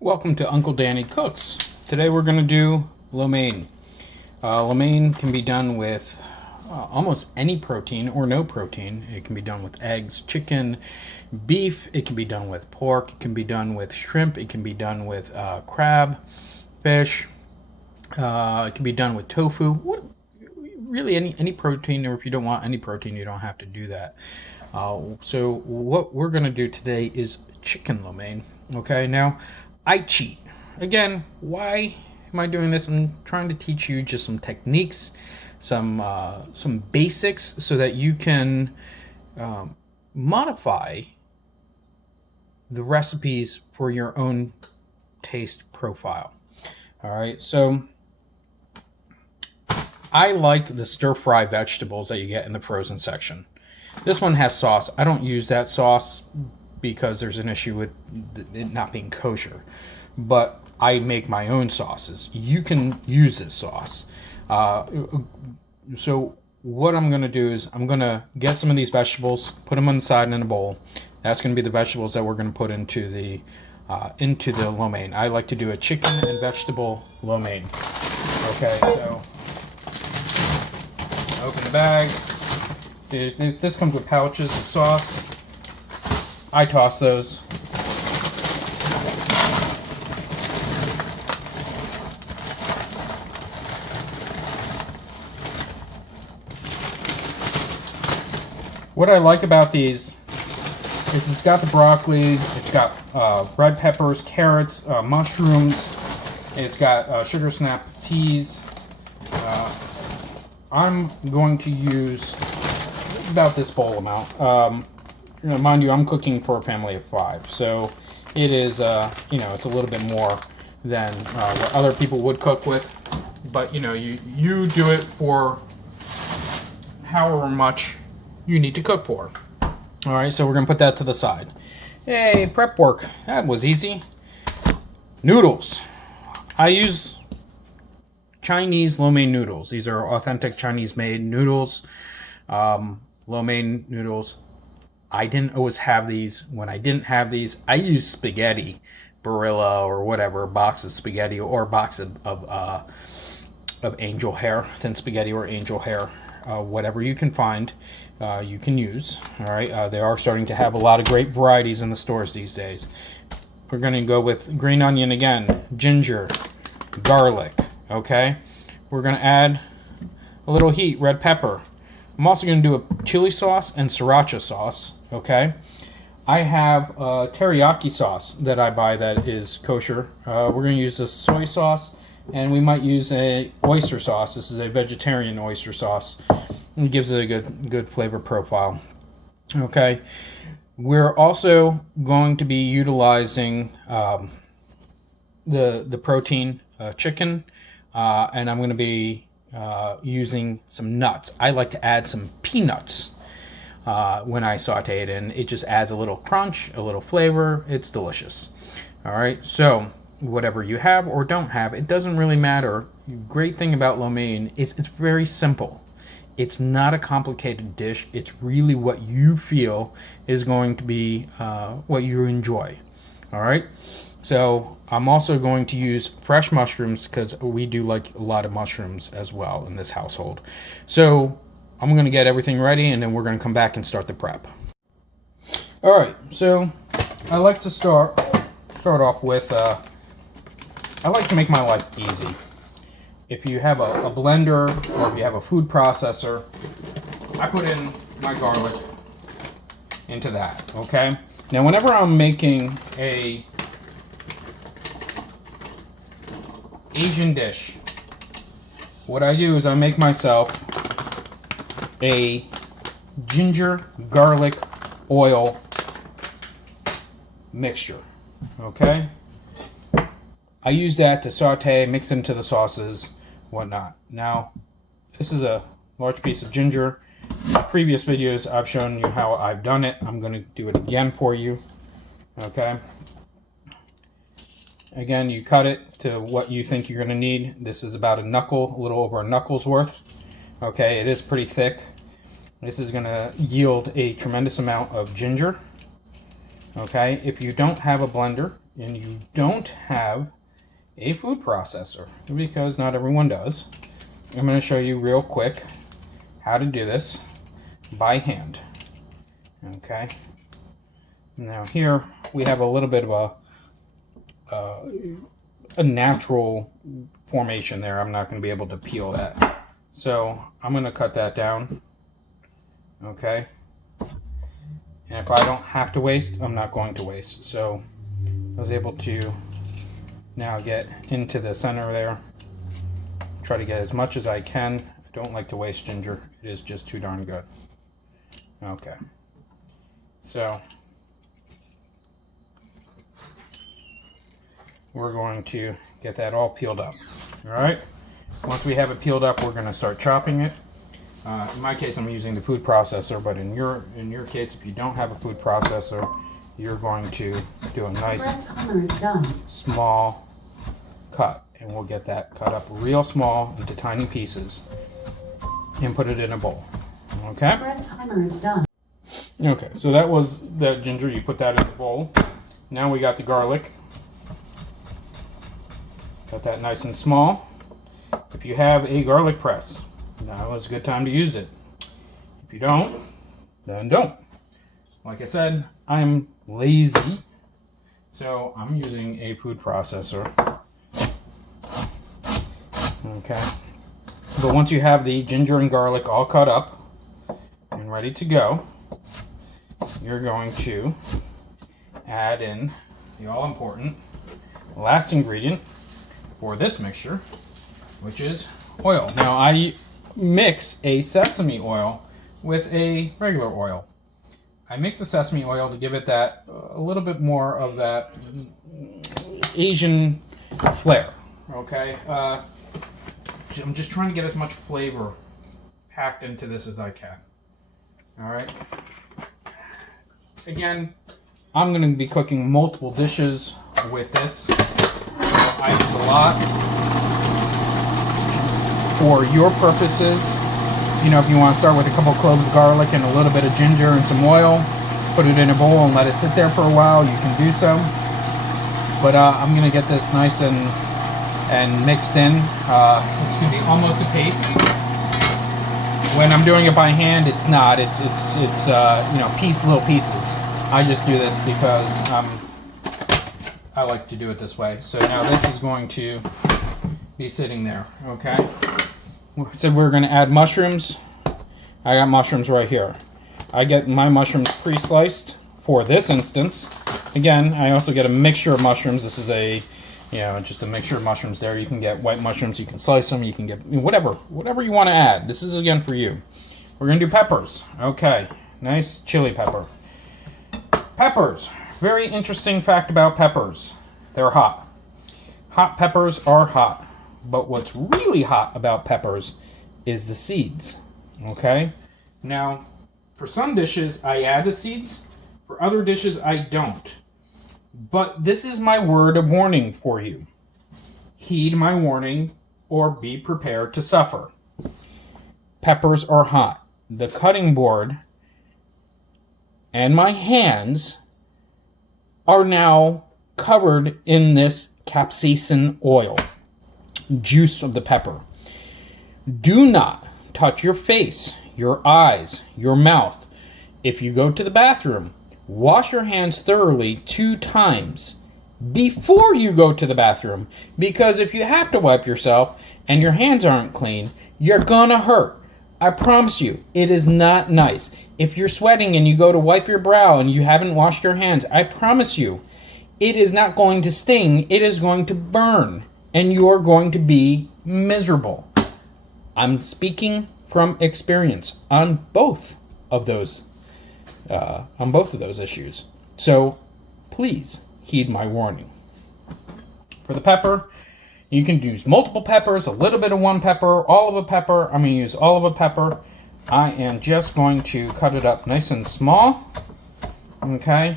Welcome to Uncle Danny Cooks. Today we're going to do lomein. Lomein can be done with almost any protein or no protein. It can be done with eggs, chicken, beef. It can be done with pork. It can be done with shrimp. It can be done with crab, fish. It can be done with tofu. Really any protein, or if you don't want any protein, you don't have to do that. So what we're going to do today is chicken lomein. Okay, now I cheat. Again, why am I doing this? I'm trying to teach you just some techniques, some basics, so that you can modify the recipes for your own taste profile. All right, so I like the stir-fry vegetables that you get in the frozen section. This one has sauce. I don't use that sauce because there's an issue with it not being kosher, but I make my own sauces. You can use this sauce. So what I'm going to do is I'm going to get some of these vegetables, put them on the side in a bowl. That's going to be the vegetables that we're going to put into the lomein. I like to do a chicken and vegetable lomein. Okay, so open the bag. See, this comes with pouches of sauce. I toss those. What I like about these is it's got the broccoli, it's got red peppers, carrots, mushrooms, it's got sugar snap peas. I'm going to use about this bowl amount. Mind you, I'm cooking for a family of 5, so it is, it's a little bit more than what other people would cook with. But you do it for however much you need to cook for. All right, so we're gonna put that to the side. Hey, prep work, that was easy. Noodles. I use Chinese lo mein noodles. These are authentic Chinese-made noodles. Lo mein noodles. I didn't always have these. When I didn't have these, I used spaghetti, Barilla or whatever, box of spaghetti or box of angel hair, thin spaghetti or angel hair, whatever you can find, you can use. All right, they are starting to have a lot of great varieties in the stores these days. We're going to go with green onion again, ginger, garlic. Okay, we're going to add a little heat, red pepper. I'm also going to do a chili sauce and sriracha sauce. Okay, I have a teriyaki sauce that I buy that is kosher. We're going to use this soy sauce, and we might use a oyster sauce. This is a vegetarian oyster sauce. It gives it a good flavor profile. Okay, we're also going to be utilizing the protein chicken, and I'm going to be using some nuts. I like to add some peanuts when I saute it in. It just adds a little crunch, a little flavor. It's delicious. All right, so whatever you have or don't have, it doesn't really matter. Great thing about lo mein is it's very simple. It's not a complicated dish. It's really what you feel is going to be what you enjoy. All right, so I'm also going to use fresh mushrooms because we do like a lot of mushrooms as well in this household. So I'm going to get everything ready, and then we're going to come back and start the prep. All right, so I like to start off with, I like to make my life easy. If you have a blender or if you have a food processor, I put in my garlic into that, okay? Now, whenever I'm making a Asian dish, what I do is I make myself a ginger garlic oil mixture. Okay, I use that to saute, mix into the sauces, whatnot. Now, this is a large piece of ginger. In previous videos, I've shown you how I've done it. I'm going to do it again for you. Okay. Again, you cut it to what you think you're going to need. This is about a little over a knuckle's worth. Okay, it is pretty thick. This is going to yield a tremendous amount of ginger. Okay, if you don't have a blender, and you don't have a food processor, because not everyone does, I'm going to show you real quick how to do this by hand. Okay. Now here we have a little bit of a natural formation there. I'm not going to be able to peel that. So I'm going to cut that down. Okay. And if I don't have to waste, I'm not going to waste. So I was able to now get into the center there. Try to get as much as I can. I don't like to waste ginger. It is just too darn good. Okay. So we're going to get that all peeled up. All right. Once we have it peeled up, we're going to start chopping it. In my case, I'm using the food processor, but in your case, if you don't have a food processor, you're going to do a nice small cut, and we'll get that cut up real small into tiny pieces and put it in a bowl. Okay? Bread timer is done. Okay, so that was the ginger. You put that in the bowl. Now we got the garlic. Cut that nice and small. If you have a garlic press, now is a good time to use it. If you don't, then don't. Like I said, I'm lazy, so I'm using a food processor. Okay. But once you have the ginger and garlic all cut up and ready to go, you're going to add in the all-important last ingredient for this mixture, which is oil. Now I mix a sesame oil with a regular oil. I mix the sesame oil to give it that a little bit more of that Asian flair. Okay, I'm just trying to get as much flavor packed into this as I can. All right. Again, I'm going to be cooking multiple dishes with this. So I use a lot. For your purposes, you know, if you want to start with a couple cloves of garlic and a little bit of ginger and some oil, put it in a bowl and let it sit there for a while, you can do so. But I'm going to get this nice and mixed in. It's going to be almost a paste. When I'm doing it by hand, it's not. It's you know, little pieces. I just do this because I like to do it this way. So now this is going to be sitting there. Okay. So we're going to add mushrooms. I got mushrooms right here. I get my mushrooms pre-sliced for this instance. Again, I also get a mixture of mushrooms. This is a, you know, just a mixture of mushrooms there. You can get white mushrooms, you can slice them, you can get whatever you want to add. This is again for you. We're going to do peppers. Okay, nice chili pepper. Peppers. Very interesting fact about peppers. They're hot. Hot peppers are hot. But what's really hot about peppers is the seeds. Okay? Now, for some dishes, I add the seeds. For other dishes, I don't. But this is my word of warning for you. Heed my warning or be prepared to suffer. Peppers are hot. The cutting board and my hands are now covered in this capsaicin oil. Juice of the pepper. Do not touch your face, your eyes, your mouth. If you go to the bathroom, wash your hands thoroughly 2 times before you go to the bathroom, because if you have to wipe yourself and your hands aren't clean, you're gonna hurt. I promise you, it is not nice. If you're sweating and you go to wipe your brow and you haven't washed your hands, I promise you, it is not going to sting, it is going to burn. And you're going to be miserable. I'm speaking from experience on both of those issues. So please heed my warning. For the pepper, you can use multiple peppers, a little bit of one pepper, all of a pepper. I'm going to use all of a pepper. I am just going to cut it up nice and small. Okay.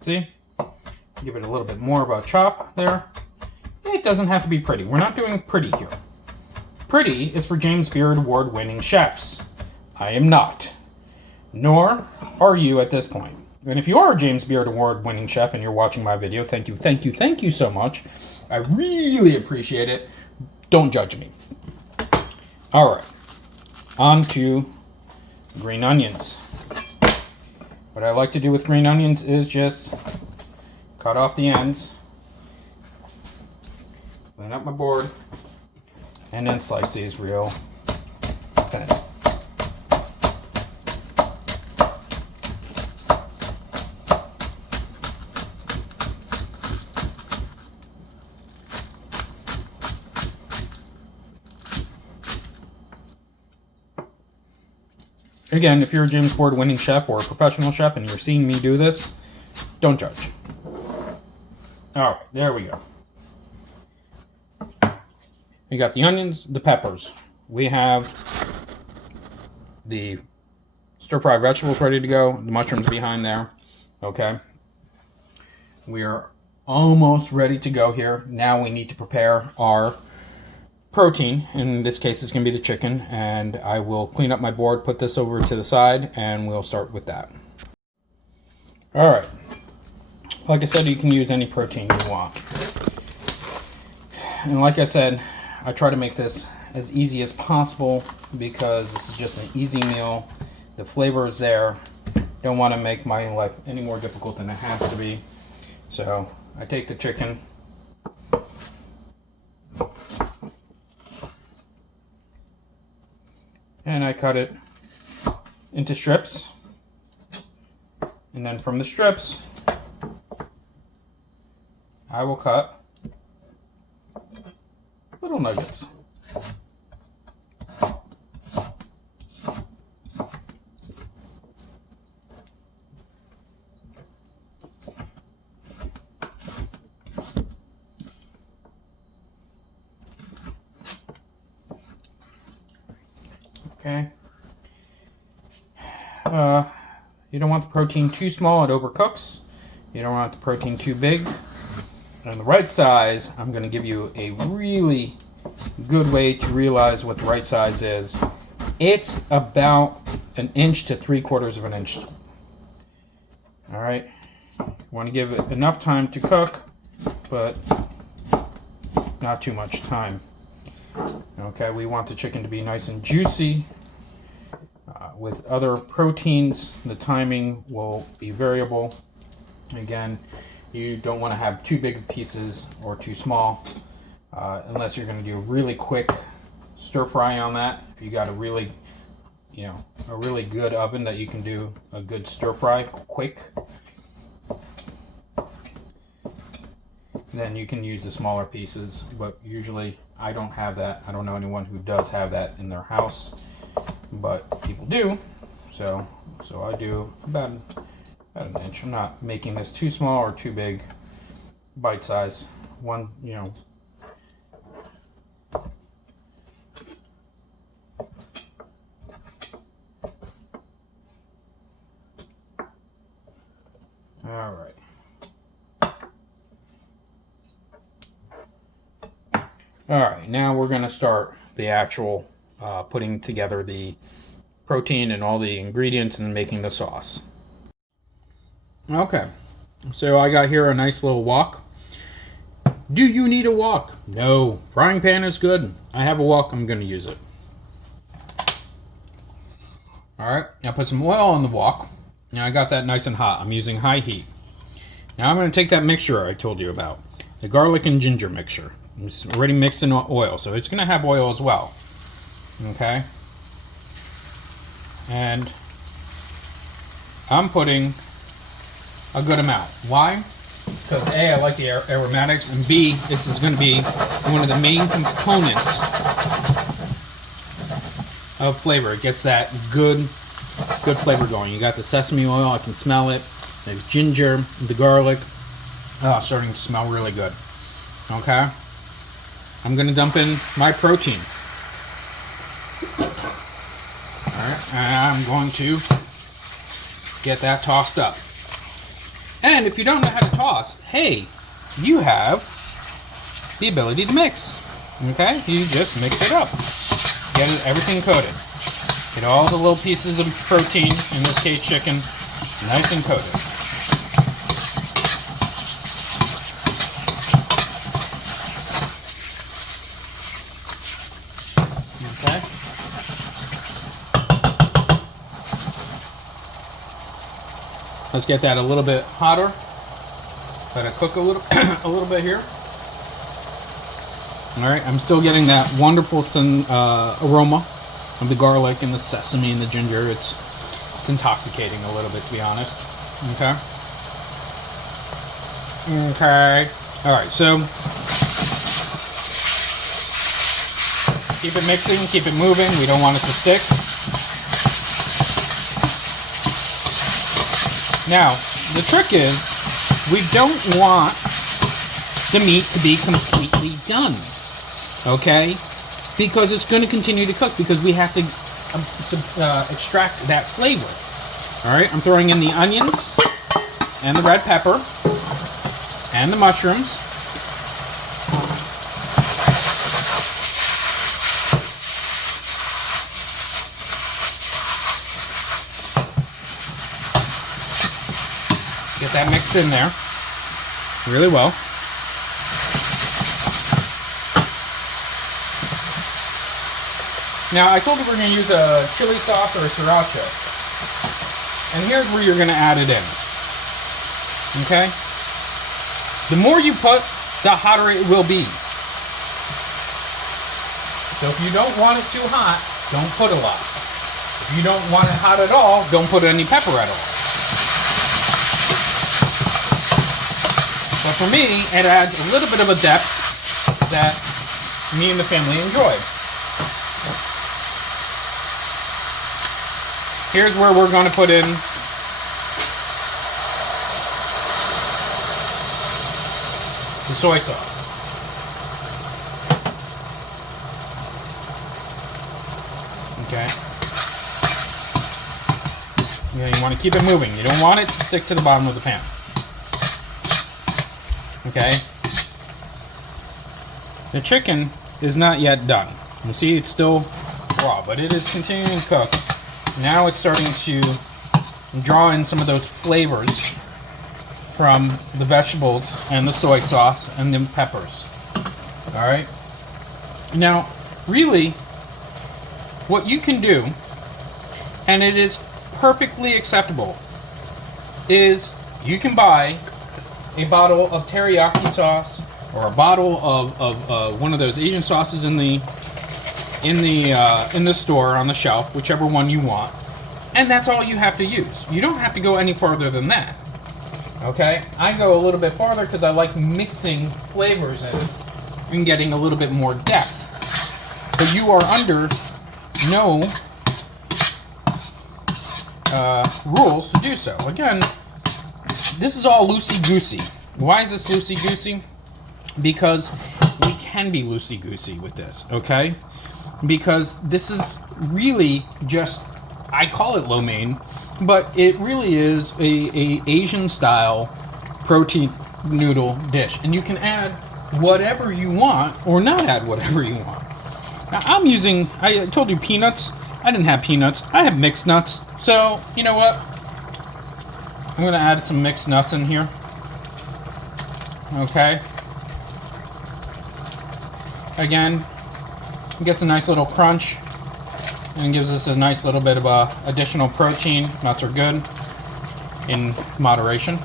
See? Give it a little bit more of a chop there. It doesn't have to be pretty. We're not doing pretty here. Pretty is for James Beard Award-winning chefs. I am not. nor are you at this point. And if you are a James Beard Award winning chef and you're watching my video, thank you so much. I really appreciate it. Don't judge me. All right, on to green onions. What I like to do with green onions is just cut off the ends, clean up my board, and then slice these real thin. Again, if you're a James Beard winning chef or a professional chef and you're seeing me do this, don't judge. All right, there we go. We got the onions, the peppers. We have the stir-fried vegetables ready to go, the mushrooms behind there, okay? We are almost ready to go here. Now we need to prepare our protein. In this case, it's going to be the chicken, and I will clean up my board, put this over to the side, and we'll start with that. All right. Like I said, you can use any protein you want. And like I said, I try to make this as easy as possible because this is just an easy meal. The flavor is there. Don't want to make my life any more difficult than it has to be. So I take the chicken, and I cut it into strips, and then from the strips I will cut little nuggets. Okay. You don't want the protein too small, it overcooks. You don't want the protein too big. And the right size, I'm going to give you a really good way to realize what the right size is. It's about 1 inch to 3/4 of an inch. All right. You want to give it enough time to cook, but not too much time. Okay, we want the chicken to be nice and juicy. With other proteins, the timing will be variable. Again, you don't want to have too big of pieces or too small, unless you're going to do a really quick stir fry on that. If you got a really, a really good oven that you can do a good stir fry quick, then you can use the smaller pieces. But usually I don't have that. I don't know anyone who does have that in their house, but people do. So I do about 1 inch. I'm not making this too small or too big. Bite size. One, All right. All right, now we're going to start the actual putting together the protein and all the ingredients and making the sauce. Okay, so I got here a nice little wok. Do you need a wok? No. Frying pan is good. I have a wok. I'm going to use it. All right, now put some oil on the wok. Now I got that nice and hot. I'm using high heat. Now I'm going to take that mixture I told you about, the garlic and ginger mixture. It's already mixed in oil, so it's going to have oil as well. Okay? And I'm putting a good amount. Why? Because A, I like the aromatics, and B, this is going to be one of the main components of flavor. It gets that good flavor going. You got the sesame oil, I can smell it. There's ginger, the garlic. Oh, starting to smell really good. Okay? I'm going to dump in my protein. Alright, and I'm going to get that tossed up. And if you don't know how to toss, hey, you have the ability to mix. Okay? You just mix it up. Get everything coated. Get all the little pieces of protein, in this case chicken, nice and coated. Okay. Let's get that a little bit hotter. Let it cook a little, a little bit here. All right, I'm still getting that wonderful aroma of the garlic and the sesame and the ginger. It's intoxicating a little bit, to be honest. Okay. Okay. All right, so keep it mixing, keep it moving. We don't want it to stick. Now, the trick is we don't want the meat to be completely done, okay? Because it's going to continue to cook because we have to extract that flavor. All right, I'm throwing in the onions and the red pepper and the mushrooms. Get that mixed in there really well. Now, I told you we're going to use a chili sauce or a sriracha. And here's where you're going to add it in. Okay? The more you put, the hotter it will be. So if you don't want it too hot, don't put a lot. If you don't want it hot at all, don't put any pepper at all. But for me, it adds a little bit of a depth that me and the family enjoy. Here's where we're going to put in the soy sauce. Okay. Yeah, you want to keep it moving. You don't want it to stick to the bottom of the pan. Okay. The chicken is not yet done. You see, it's still raw, but it is continuing to cook. Now it's starting to draw in some of those flavors from the vegetables and the soy sauce and the peppers. All right. Now, really, what you can do, and it is perfectly acceptable, is you can buy a bottle of teriyaki sauce or a bottle of one of those Asian sauces in the store on the shelf, whichever one you want, and that's all you have to use. You don't have to go any further than that. Okay, I go a little bit farther because I like mixing flavors in and getting a little bit more depth. But you are under no rules to do so. Again, this is all loosey-goosey. Why is this loosey-goosey? Because we can be loosey-goosey with this, okay? Because this is really just, I call it lo mein, but it really is a Asian style protein noodle dish, and you can add whatever you want or not add whatever you want. Now I'm using, I told you peanuts. I didn't have peanuts. I have mixed nuts. So you know what? I'm gonna add some mixed nuts in here. Okay. Again, it gets a nice little crunch and gives us a nice little bit of additional protein. Nuts are good in moderation.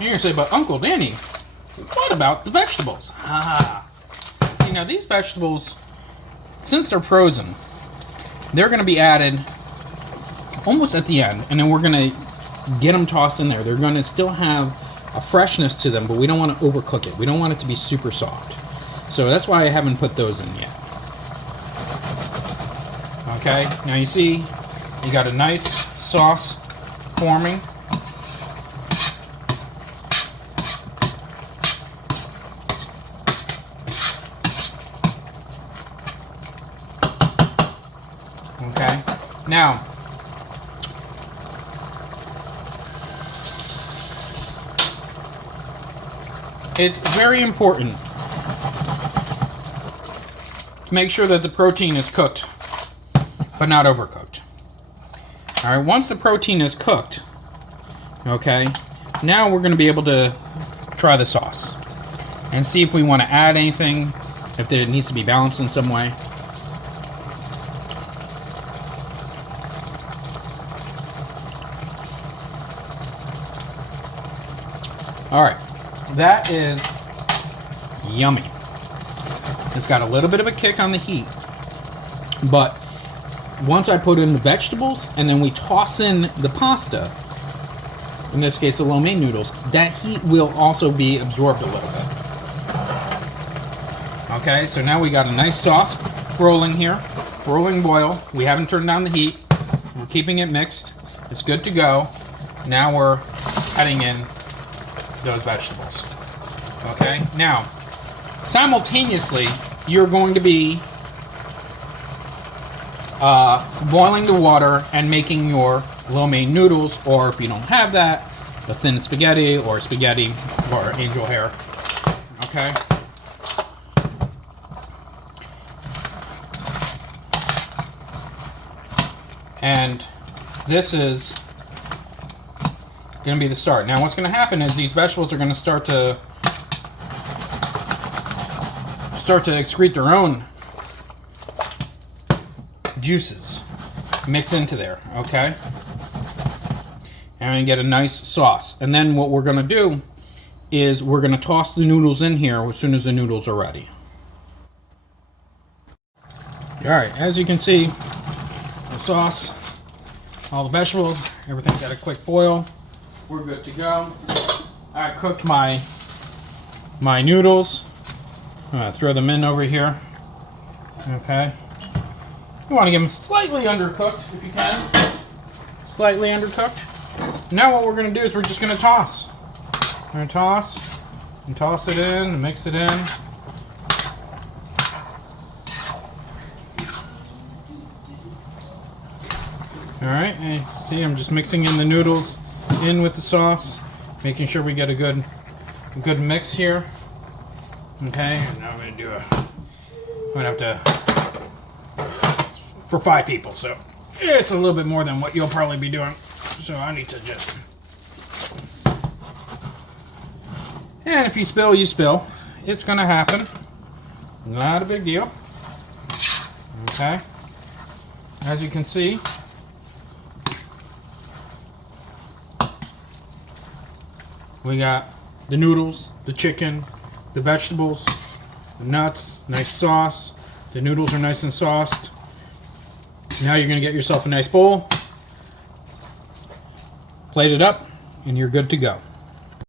You're gonna say, but Uncle Danny, what about the vegetables? See, now these vegetables, since they're frozen, they're gonna be added almost at the end, and then we're gonna get them tossed in there. They're gonna still have a freshness to them, but we don't want to overcook it. We don't want it to be super soft. So that's why I haven't put those in yet. Okay, now you see, you got a nice sauce forming. Okay, now, it's very important make sure that the protein is cooked, but not overcooked. All right, once the protein is cooked, okay, now we're going to be able to try the sauce and see if we want to add anything, if it needs to be balanced in some way. All right, that is yummy. It's got a little bit of a kick on the heat, but once I put in the vegetables and then we toss in the pasta, in this case the lo mein noodles, that heat will also be absorbed a little bit. Okay, so now we got a nice sauce rolling here, rolling boil. We haven't turned down the heat. We're keeping it mixed. It's good to go. Now we're adding in those vegetables. Okay, now simultaneously you're going to be boiling the water and making your lo mein noodles, or if you don't have that, the thin spaghetti or angel hair. Okay. And this is going to be the start. Now what's going to happen is these vegetables are going to start to excrete their own juices, mix into there, okay? And get a nice sauce. And then what we're going to do is we're going to toss the noodles in here as soon as the noodles are ready. Alright, as you can see, the sauce, all the vegetables, everything's at a quick boil. We're good to go. I cooked my noodles. I'm going to throw them in over here. Okay. You want to give them slightly undercooked if you can. Slightly undercooked. Now what we're going to do is we're just going to toss. We're going to toss and toss it in and mix it in. Alright, and see, I'm just mixing in the noodles in with the sauce, making sure we get a good mix here. Okay, and now I'm going to do I'm going to have to, for 5 people, so it's a little bit more than what you'll probably be doing. So I need to just, and if you spill, you spill. It's going to happen. Not a big deal. Okay, as you can see, we got the noodles, the chicken, the vegetables, the nuts, nice sauce. The noodles are nice and sauced. Now you're going to get yourself a nice bowl, plate it up, and you're good to go.